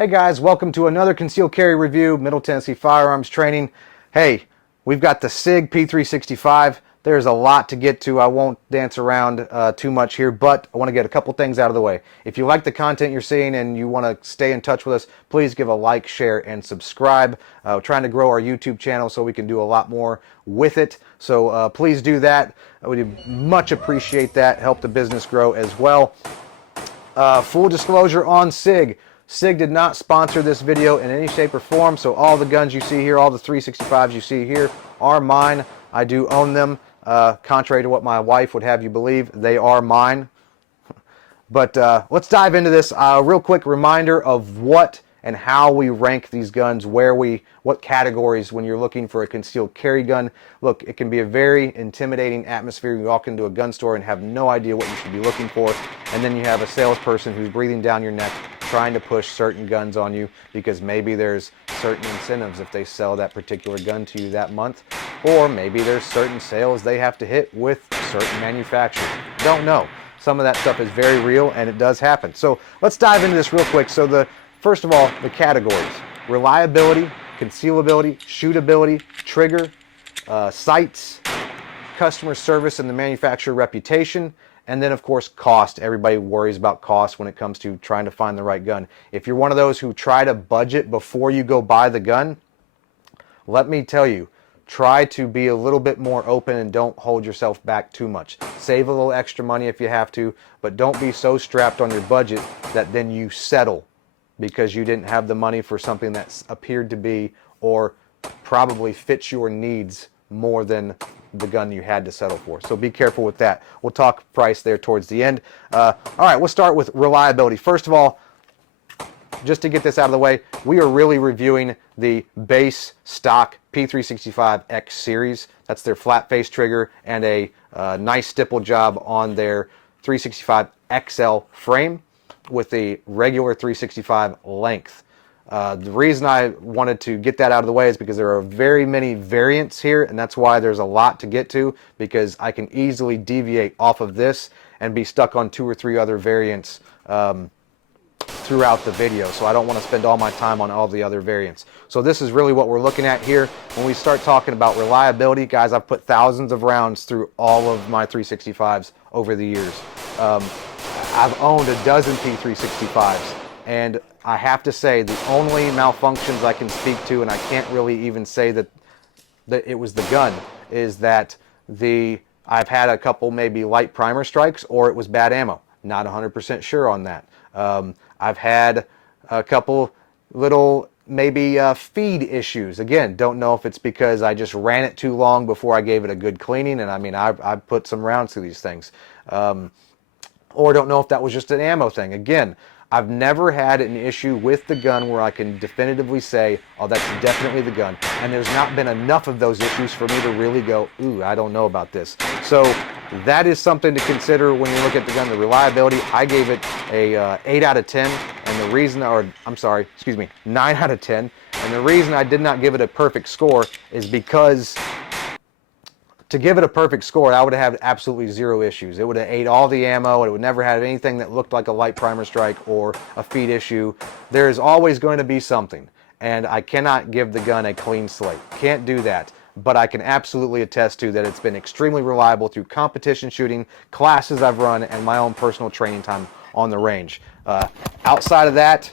Hey guys, welcome to another concealed carry review, Middle Tennessee Firearms Training. Hey, we've got the SIG P365. There's a lot to get to. I won't dance around too much here, but I want to get a couple things out of the way. If you like the content you're seeing and you want to stay in touch with us, please give a like, share, and subscribe. We're trying to grow our YouTube channel so we can do a lot more with it. So please do that. We much appreciate that. Help the business grow as well. Full disclosure on SIG. SIG did not sponsor this video in any shape or form, so all the guns you see here, all the 365s you see here are mine. I do own them. Contrary to what my wife would have you believe, they are mine. But let's dive into this. Real quick reminder of what and how we rank these guns, what categories when you're looking for a concealed carry gun. Look, it can be a very intimidating atmosphere. You walk into a gun store and have no idea what you should be looking for, and then you have a salesperson who's breathing down your neck trying to push certain guns on you because maybe there's certain incentives if they sell that particular gun to you that month, or maybe there's certain sales they have to hit with certain manufacturers. Don't know. Some of that stuff is very real and it does happen. So let's dive into this real quick. So first of all, the categories: reliability, concealability, shootability, trigger, sights, customer service and the manufacturer reputation, and then of course cost. Everybody worries about cost when it comes to trying to find the right gun. If you're one of those who try to budget before you go buy the gun, let me tell you, try to be a little bit more open and don't hold yourself back too much. Save a little extra money if you have to, but don't be so strapped on your budget that then you settle because you didn't have the money for something that appeared to be or probably fits your needs more than the gun you had to settle for. So be careful with that. We'll talk price there towards the end. All right, we'll start with reliability. First of all, just to get this out of the way, we are really reviewing the base stock P365 X series. That's their flat face trigger and a nice stipple job on their 365 XL frame with the regular 365 length. The reason I wanted to get that out of the way is because there are very many variants here, and that's why there's a lot to get to, because I can easily deviate off of this and be stuck on 2 or 3 other variants throughout the video. So I don't want to spend all my time on all the other variants. So this is really what we're looking at here. When we start talking about reliability, guys, I've put thousands of rounds through all of my 365s over the years. I've owned a dozen P365s, and I have to say the only malfunctions I can speak to, and I can't really even say that it was the gun, is that I've had a couple maybe light primer strikes or it was bad ammo. Not 100% sure on that. I've had a couple little maybe feed issues. Again, don't know if it's because I just ran it too long before I gave it a good cleaning, and I mean I've put some rounds through these things. Or don't know if that was just an ammo thing. Again, I've never had an issue with the gun where I can definitively say, oh, that's definitely the gun. And there's not been enough of those issues for me to really go, ooh, I don't know about this. So that is something to consider when you look at the gun. The reliability, I gave it a 8 out of 10. And the reason, 9 out of 10. And the reason I did not give it a perfect score is because to give it a perfect score, I would have had absolutely 0 issues. It would have ate all the ammo. It would never have anything that looked like a light primer strike or a feed issue. There is always going to be something, and I cannot give the gun a clean slate. Can't do that. But I can absolutely attest to that it's been extremely reliable through competition shooting, classes I've run, and my own personal training time on the range. Outside of that,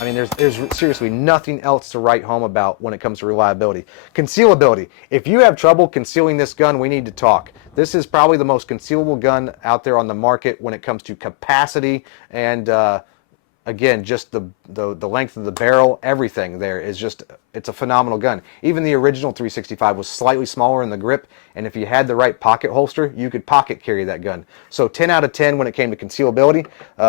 I mean, there's seriously nothing else to write home about when it comes to reliability. Concealability. If you have trouble concealing this gun, we need to talk. This is probably the most concealable gun out there on the market when it comes to capacity and, again, just the length of the barrel. Everything there is just, it's a phenomenal gun. Even the original 365 was slightly smaller in the grip, and if you had the right pocket holster, you could pocket carry that gun. So 10 out of 10 when it came to concealability.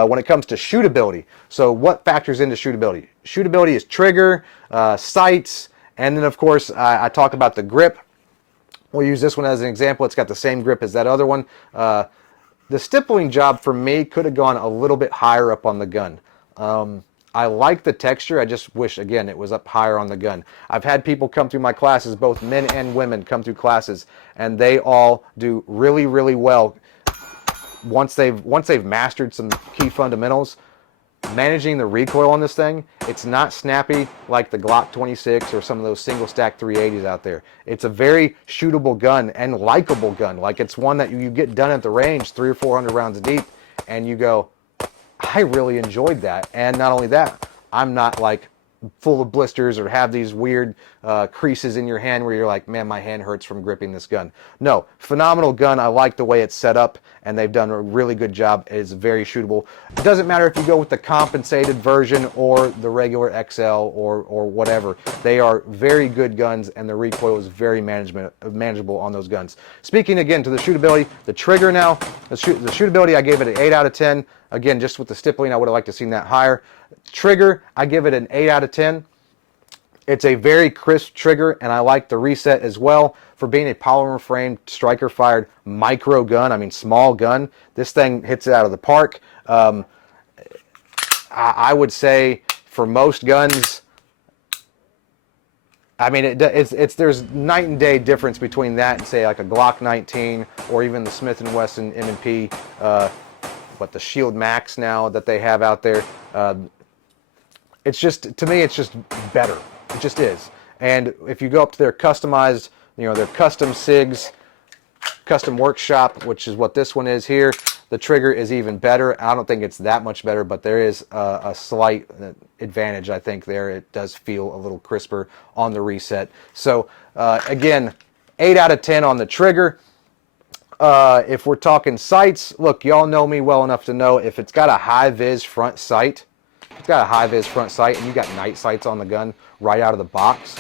When it comes to shootability, so what factors into shootability? Shootability is trigger, sights, and then of course I talk about the grip. We'll use this one as an example. It's got the same grip as that other one. The stippling job for me could have gone a little bit higher up on the gun. I like the texture. I just wish, again, it was up higher on the gun. I've had people come through my classes, both men and women come through classes, and they all do really, really well once they've mastered some key fundamentals. managing the recoil on this thing, it's not snappy like the Glock 26 or some of those single stack 380s out there. It's a very shootable gun and likable gun. Like, it's one that you get done at the range 300 or 400 rounds deep and you go, I really enjoyed that. And not only that, I'm not like full of blisters or have these weird creases in your hand where you're like, man, my hand hurts from gripping this gun. No, phenomenal gun. I like the way it's set up, and they've done a really good job. It is very shootable. It doesn't matter if you go with the compensated version or the regular XL or whatever. They are very good guns, and the recoil is very manageable on those guns. Speaking again to the shootability, the trigger now, the shootability, I gave it an 8 out of 10. Again, just with the stippling, I would have liked to have seen that higher. Trigger, I give it an 8 out of 10. It's a very crisp trigger, and I like the reset as well. For being a polymer framed, striker fired micro gun, I mean small gun, this thing hits it out of the park. I would say for most guns, I mean, there's night and day difference between that and say like a Glock 19 or even the Smith & Wesson M&P, the Shield Max now that they have out there. It's just, to me, it's just better. It just is. And if you go up to their customized, their custom SIGs, custom workshop, which is what this one is here, the trigger is even better. I don't think it's that much better, but there is a slight advantage, I think, there. It does feel a little crisper on the reset. So, again, 8 out of 10 on the trigger. If we're talking sights, look, y'all know me well enough to know if it's got a high-vis front sight, and you got night sights on the gun right out of the box,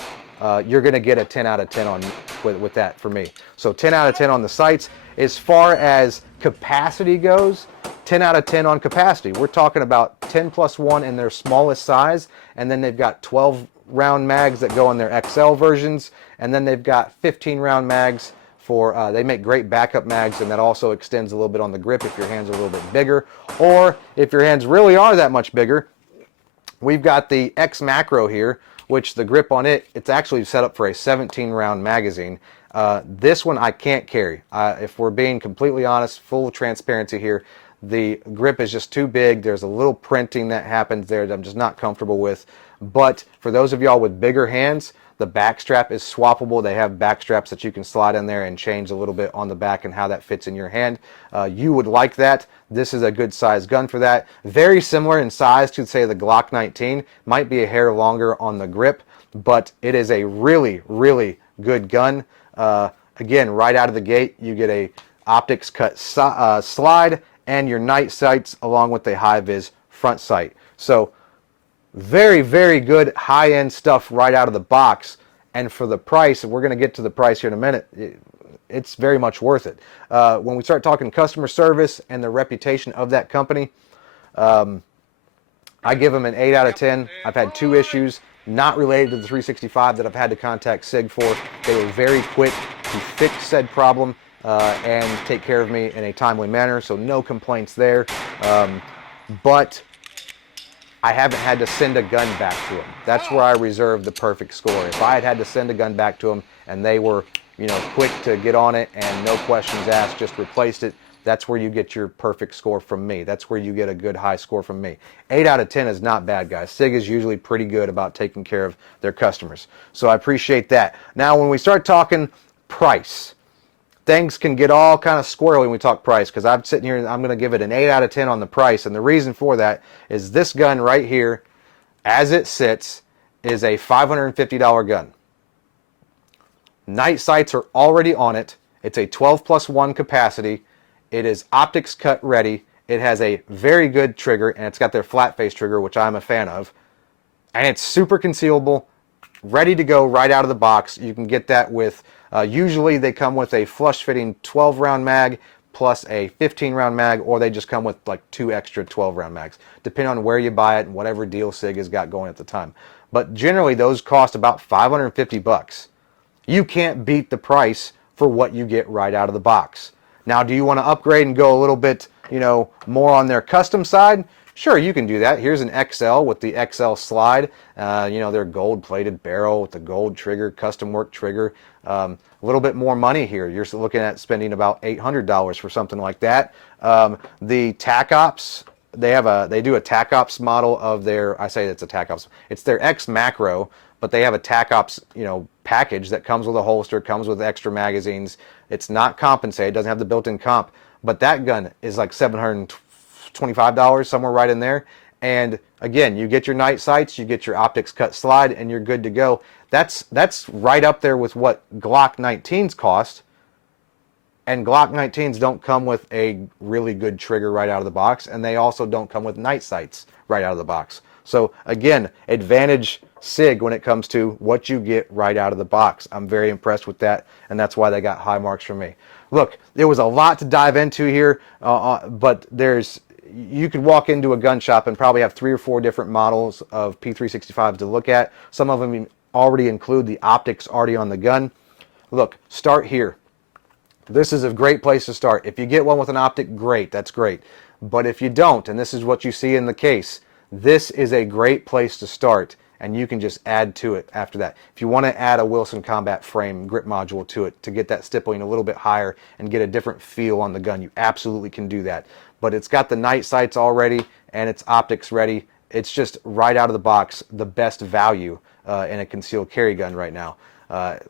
you're going to get a 10 out of 10 with that for me. So 10 out of 10 on the sights. As far as capacity goes, 10 out of 10 on capacity. We're talking about 10 plus 1 in their smallest size, and then they've got 12 round mags that go in their XL versions, and then they've got 15 round mags for, they make great backup mags, and that also extends a little bit on the grip if your hands are a little bit bigger, or if your hands really are that much bigger. We've got the X Macro here, which the grip on it, it's actually set up for a 17 round magazine. This one I can't carry. If we're being completely honest, full transparency here, the grip is just too big. There's a little printing that happens there that I'm just not comfortable with. But for those of y'all with bigger hands, the back strap is swappable. They have back straps that you can slide in there and change a little bit on the back and how that fits in your hand. You would like that. This is a good size gun for that. Very similar in size to, say, the Glock 19. Might be a hair longer on the grip, but it is a really, really good gun. Again, right out of the gate, you get a optics cut slide and your night sights along with a high-vis front sight. So very, very good high-end stuff right out of the box. And for the price, and we're going to get to the price here in a minute, it's very much worth it. When we start talking customer service and the reputation of that company, I give them an 8 out of 10. I've had 2 issues not related to the 365 that I've had to contact SIG for. They were very quick to fix said problem and take care of me in a timely manner, so no complaints there. But I haven't had to send a gun back to them. That's where I reserve the perfect score. If I had to send a gun back to them and they were, quick to get on it and no questions asked, just replaced it, that's where you get your perfect score from me. That's where you get a good high score from me. 8 out of 10 is not bad, guys. SIG is usually pretty good about taking care of their customers. So I appreciate that. Now, when we start talking price, things can get all kind of squirrely when we talk price, because I'm sitting here and I'm going to give it an 8 out of 10 on the price. And the reason for that is this gun right here, as it sits, is a $550 gun. Night sights are already on it. It's a 12 plus 1 capacity. It is optics cut ready. It has a very good trigger, and it's got their flat face trigger, which I'm a fan of. And it's super concealable, ready to go right out of the box. You can get that with, usually they come with a flush fitting 12 round mag plus a 15 round mag, or they just come with like 2 extra 12 round mags, depending on where you buy it and whatever deal SIG has got going at the time. But generally those cost about $550. You can't beat the price for what you get right out of the box. Now, do you want to upgrade and go a little bit, more on their custom side? Sure, you can do that. Here's an XL with the XL slide. Their gold-plated barrel with the gold trigger, custom work trigger. A little bit more money here. You're looking at spending about $800 for something like that. The TAC Ops they do a TAC Ops model of their, I say it's a TAC Ops, it's their X macro, but they have a TAC Ops, package that comes with a holster, comes with extra magazines. It's not compensated, doesn't have the built-in comp, but that gun is like $725, somewhere right in there. And again, you get your night sights, you get your optics cut slide, and you're good to go. That's right up there with what Glock 19s cost. And Glock 19s don't come with a really good trigger right out of the box, and they also don't come with night sights right out of the box. So again, advantage SIG when it comes to what you get right out of the box. I'm very impressed with that, and that's why they got high marks from me. Look, there was a lot to dive into here, but you could walk into a gun shop and probably have 3 or 4 different models of P365s to look at. Some of them already include the optics already on the gun. Look, start here. This is a great place to start. If you get one with an optic, great, that's great. But if you don't, and this is what you see in the case, this is a great place to start, and you can just add to it after that. If you want to add a Wilson Combat Frame grip module to it to get that stippling a little bit higher and get a different feel on the gun, you absolutely can do that. But it's got the night sights already, and it's optics ready. It's just right out of the box, the best value in a concealed carry gun right now.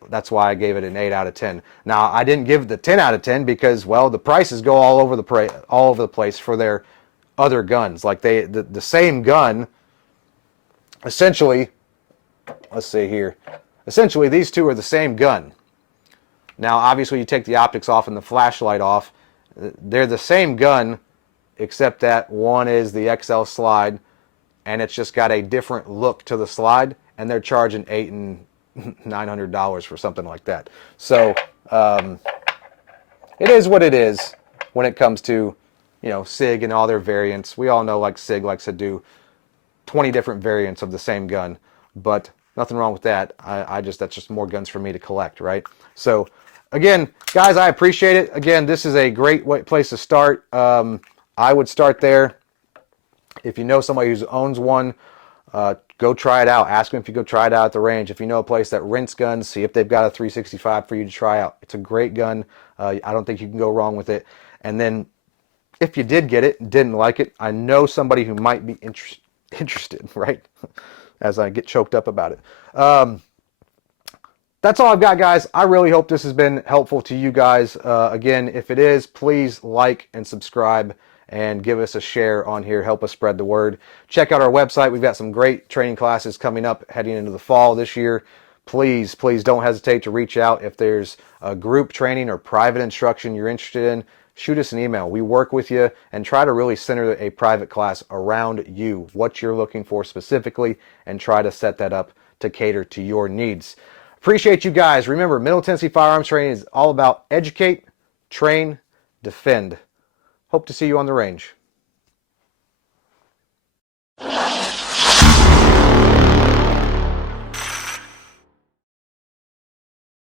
That's why I gave it an 8 out of 10. Now, I didn't give it the 10 out of 10 because, well, the prices go all over the place for their other guns. Like the same gun, essentially, let's see here. Essentially, these two are the same gun. Now, obviously, you take the optics off and the flashlight off. They're the same gun, except that one is the XL slide, and it's just got a different look to the slide, and they're charging $800 and $900 for something like that. So it is what it is when it comes to SIG and all their variants. We all know like SIG likes to do 20 different variants of the same gun, but nothing wrong with that. That's just more guns for me to collect, right? So again, guys, I appreciate it. Again, this is a great place to start. I would start there. If you know somebody who owns one, go try it out. Ask them if you go try it out at the range. If you know a place that rents guns, see if they've got a 365 for you to try out. It's a great gun. I don't think you can go wrong with it. And then if you did get it and didn't like it, I know somebody who might be interested, right? As I get choked up about it. That's all I've got, guys. I really hope this has been helpful to you guys. Again, if it is, please like and subscribe and give us a share on here. Help us spread the word. Check out our website. We've got some great training classes coming up heading into the fall this year. Please, please don't hesitate to reach out. If there's a group training or private instruction you're interested in, shoot us an email. We work with you and try to really center a private class around you, what you're looking for specifically, and try to set that up to cater to your needs. Appreciate you guys. Remember, Middle Tennessee Firearms Training is all about educate, train, defend. Hope to see you on the range.